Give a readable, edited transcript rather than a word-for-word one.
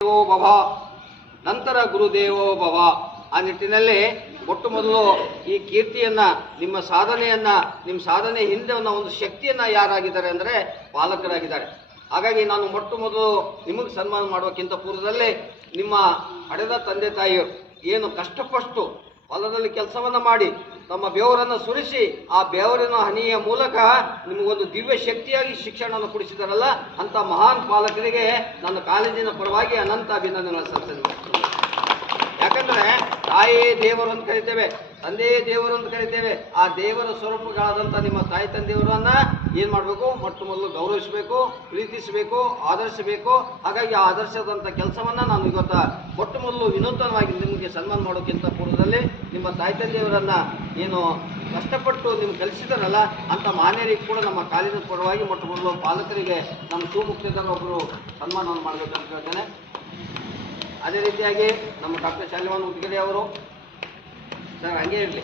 ದೇವೋ ಭವ, ನಂತರ ಗುರುದೇವೋ ಭವ. ಆ ನಿಟ್ಟಿನಲ್ಲಿ ಮೊಟ್ಟ ಮೊದಲು ಈ ಕೀರ್ತಿಯನ್ನ, ನಿಮ್ಮ ಸಾಧನೆಯನ್ನ, ನಿಮ್ಮ ಸಾಧನೆ ಹಿಂದೆ ಒಂದು ಶಕ್ತಿಯನ್ನ ಯಾರಾಗಿದ್ದಾರೆ ಅಂದರೆ ಪಾಲಕರಾಗಿದ್ದಾರೆ. ಹಾಗಾಗಿ ನಾನು ಮೊಟ್ಟ ಮೊದಲು ನಿಮಗೆ ಸನ್ಮಾನ ಮಾಡೋಕ್ಕಿಂತ ಪೂರ್ವದಲ್ಲೇ ನಿಮ್ಮ ಹಡೆದ ತಂದೆ ತಾಯಿಯರು ಏನು ಕಷ್ಟಪಟ್ಟು ಹೊಲದಲ್ಲಿ ಕೆಲಸವನ್ನು ಮಾಡಿ ತಮ್ಮ ಬೆವರನ್ನು ಸುರಿಸಿ ಆ ಬೆವರಿನ ಹನಿಯ ಮೂಲಕ ನಿಮಗೊಂದು ದಿವ್ಯ ಶಕ್ತಿಯಾಗಿ ಶಿಕ್ಷಣವನ್ನು ಕೊಡಿಸಿದಾರಲ್ಲ, ಅಂಥ ಮಹಾನ್ ಪಾಲಕರಿಗೆ ನನ್ನ ಕಾಲೇಜಿನ ಪರವಾಗಿ ಅನಂತ ಅಭಿನಂದನೆಗಳನ್ನು ಸಲ್ಲಿಸ್ತೇನೆ. ಯಾಕಂದರೆ ತಾಯಿಯೇ ದೇವರು ಅಂತ ಕರಿತೇವೆ, ತಂದೆಯೇ ದೇವರು ಅಂತ ಕರಿತೇವೆ. ಆ ದೇವರ ಸ್ವರೂಪಗಳಾದಂಥ ನಿಮ್ಮ ತಾಯಿ ತಂದೆಯವರನ್ನ ಏನು ಮಾಡಬೇಕು, ಮೊಟ್ಟ ಮೊದಲು ಗೌರವಿಸಬೇಕು, ಪ್ರೀತಿಸಬೇಕು, ಆದರ್ಶಬೇಕು. ಹಾಗಾಗಿ ಆ ಆದರ್ಶದಂಥ ಕೆಲಸವನ್ನು ನಾನು ಇವತ್ತು ಮೊಟ್ಟ ಮೊದಲು ವಿನೂತನವಾಗಿ ನಿಮಗೆ ಸನ್ಮಾನ ಮಾಡೋಕ್ಕಿಂತ ಪೂರ್ವದಲ್ಲಿ ನಿಮ್ಮ ತಾಯಿ ತಂದೆಯವರನ್ನು ಏನು ಕಷ್ಟಪಟ್ಟು ನಿಮ್ಗೆ ಕಲಿಸಿದಾರಲ್ಲ ಅಂಥ ಮಾನ್ಯರಿಗೆ ಕೂಡ ನಮ್ಮ ಕಾಲೇಜಿನ ಪರವಾಗಿ ಮೊಟ್ಟ ಮೊದಲು ಪಾಲಕರಿಗೆ ನಮ್ಮ ಸುಮುಕ್ತದ ಒಬ್ಬರು ಸನ್ಮಾನವನ್ನು ಮಾಡಬೇಕು ಅಂತ ಹೇಳ್ತೇನೆ. ಅದೇ ರೀತಿಯಾಗಿ ನಮ್ಮ ಡಾಕ್ಟರ್ ಶಾಲಿವಾನ್ ಉದ್ಗಡೆ ಅವರು ಸರ್ ಹಂಗೆ ಇರಲಿ.